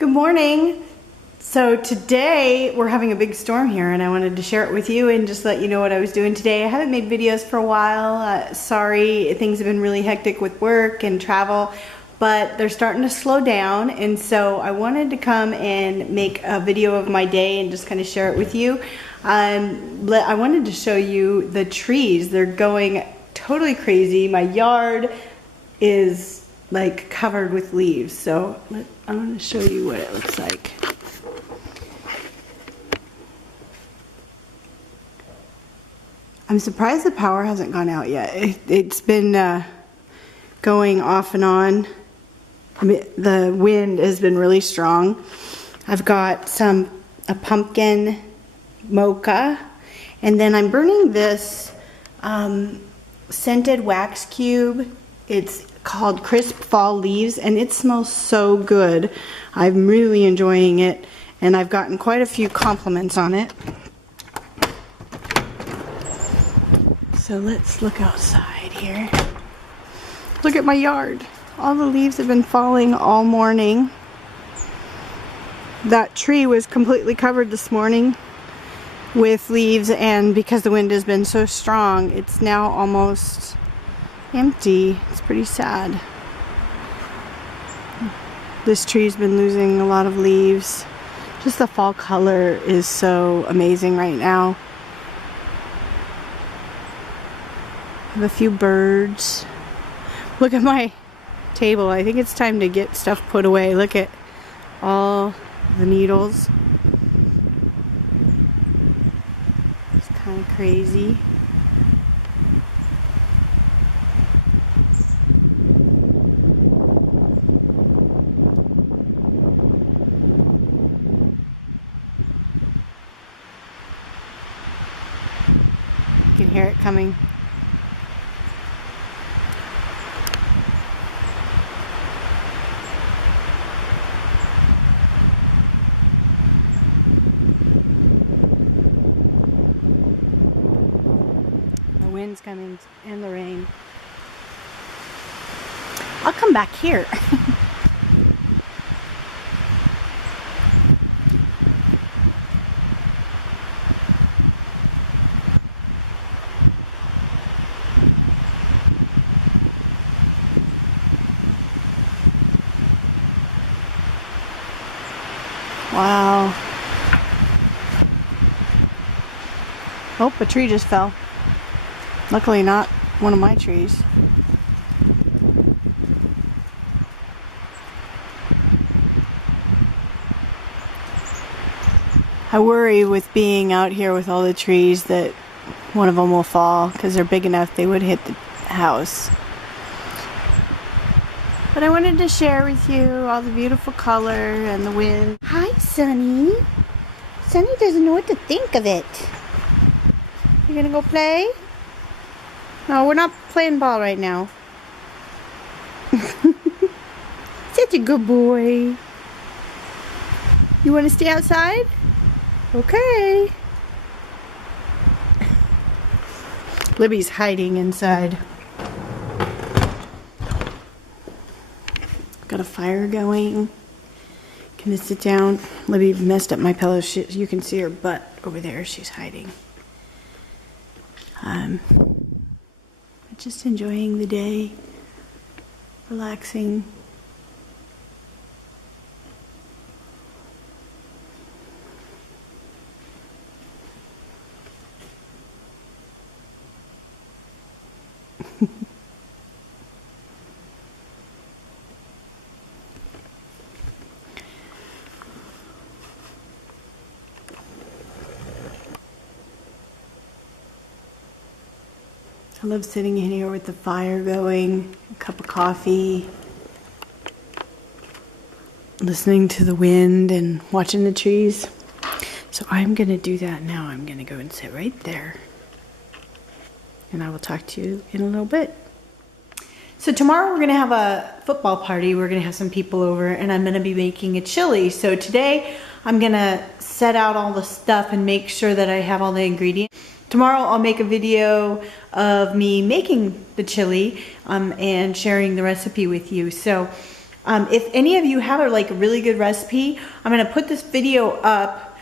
Good morning. So today we're having a big storm here and I wanted to share it with you and just let you know what I was doing today. I haven't made videos for a while. Sorry, things have been really hectic with work and travel, but they're starting to slow down, and so I wanted to come and make a video of my day and just kind of share it with you. I wanted to show you the trees. They're going totally crazy. My yard is like covered with leaves, so I'm going to show you what it looks like. I'm surprised the power hasn't gone out yet. It's been going off and on. The wind has been really strong. I've got a pumpkin mocha, and then I'm burning this scented wax cube. It's called Crisp Fall Leaves, and it smells so good. I'm really enjoying it, and I've gotten quite a few compliments on it. So let's look outside here. Look at my yard. All the leaves have been falling all morning. That tree was completely covered this morning with leaves, and because the wind has been so strong, it's now almost empty. It's pretty sad. This tree's been losing a lot of leaves. Just the fall color is so amazing right now. I have a few birds. Look at my table. I think it's time to get stuff put away. Look at all the needles. It's kind of crazy. You can hear it coming. The wind's coming and the rain. I'll come back here. Wow. Oh, a tree just fell. Luckily not one of my trees. I worry with being out here with all the trees that one of them will fall, because they're big enough they would hit the house. But I wanted to share with you all the beautiful color and the wind. Hi, Sunny. Sunny doesn't know what to think of it. You gonna go play? No, we're not playing ball right now. Such a good boy. You want to stay outside? Okay. Libby's hiding inside. Got a fire going. Gonna sit down. Libby messed up my pillow. You can see her butt over there. She's hiding. Just enjoying the day, relaxing. I love sitting in here with the fire going, a cup of coffee, listening to the wind and watching the trees. So I'm going to do that now. I'm going to go and sit right there. And I will talk to you in a little bit. So tomorrow we're going to have a football party. We're going to have some people over, and I'm going to be making a chili. So today I'm going to set out all the stuff and make sure that I have all the ingredients. Tomorrow I'll make a video of me making the chili and sharing the recipe with you. So If any of you have a really good recipe, I'm gonna put this video up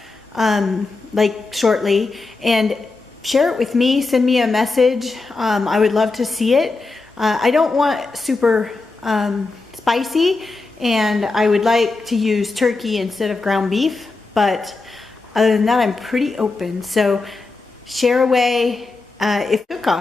like shortly, and share it with me, send me a message. I would love to see it. I don't want super spicy, and I would like to use turkey instead of ground beef, but other than that, I'm pretty open. So share away if cook-off.